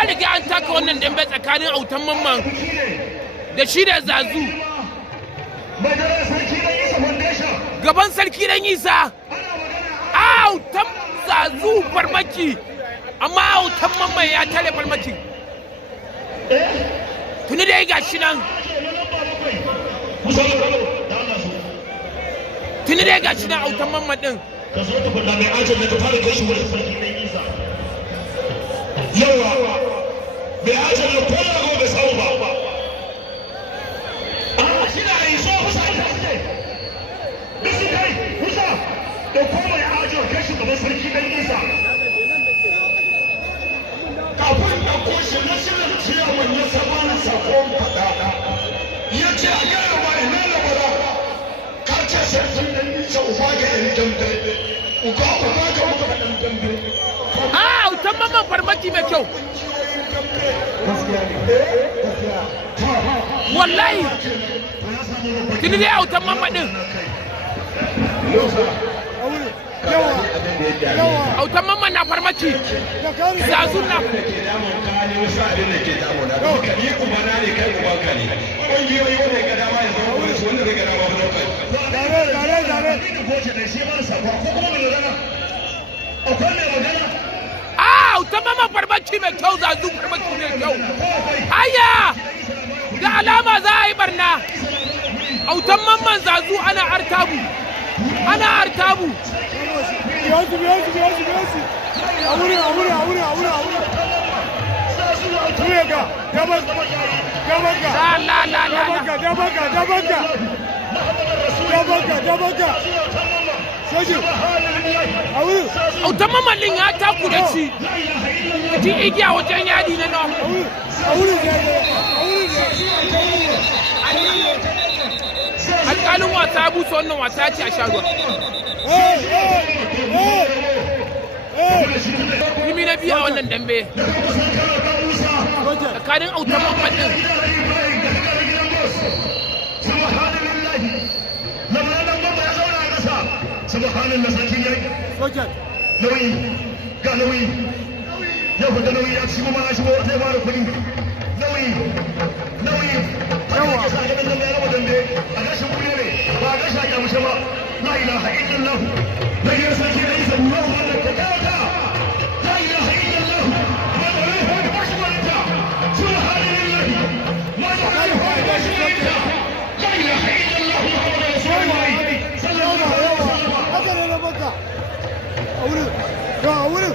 an riga an taka wannan dambe tsakanin autan mamman da shi da zazu gaban sarki dan isa autan zazu farmaki amma autan mamman ya tare farmaki tuni da ya gashi nan tuni da ya gashi nan autan mamman din ka zo ta fada mai ajin da ka fara kai shi wurin sarki dan isa yawa mai ajin da ko ya gobe sau ba shi na yi so kusa da suke bisu kai kusa da ko mai ajin kai shi gaban sarki dan isa kafin da ko shi na shirin ciyawan ya saba na sakon fada ya ce a gaya ma ina da bala ka ce sarki dan isa uba ga yan dambe uba ga muka dan dambe autan mamman farmaki mai kyau wallahi tuni dai autan mamman din autan mamman na farmaki zazu na autan mamman farmaki mai kyau zazu farmaki mai kyau haya da alama za a yi barna autan mamman zazu ana artabu autan mamman din ya taku da shi ji igiya wajen yadi na nawa alƙalin wasa ya busa wannan wasa ya ce a sharuwa Rimi na biyu a wannan dambe tsakanin autan mamman din subhanallah sarki yayi nauyi ga nauyi yau da nauyi ya shigo mana shigo zai bada kuɗi nauyi yawa ka ga dan da yawa dambe a gashin kuɗi ne ba a gashin ya mushe ba la ilaha illallah da ya sarki yayi sallallahu alaihi wa sallam la ilaha illallah wa la ilaha illallah subhanallah wa la ilaha illallah la ilaha illallah muhammadur rasulullah sallallahu alaihi wa sallam a wurin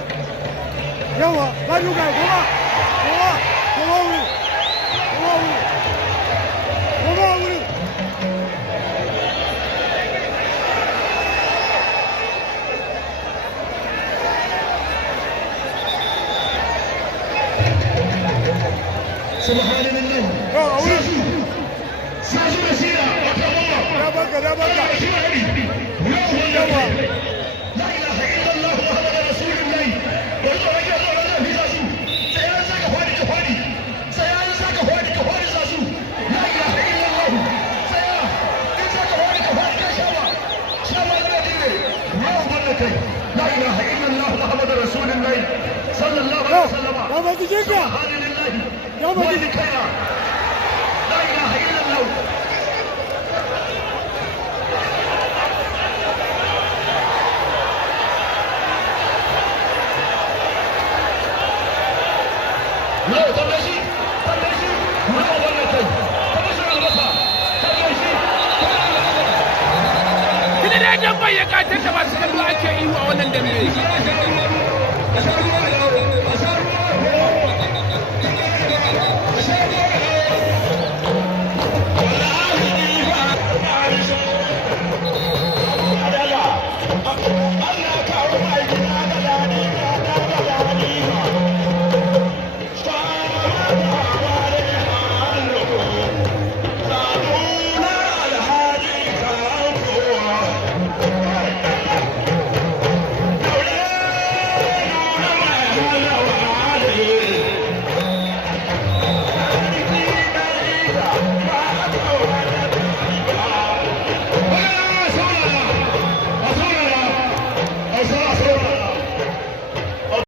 yawa ba duka kuma wurin لا اله الا الله محمد رسول الله صلى الله عليه وسلم يا بدي جيكا يا بدي لا اله الا الله لا تمشي ولا ولا تمشي على البصر تمشي kina da jan bayyana ta da masu kallo ake yi wa wannan dambe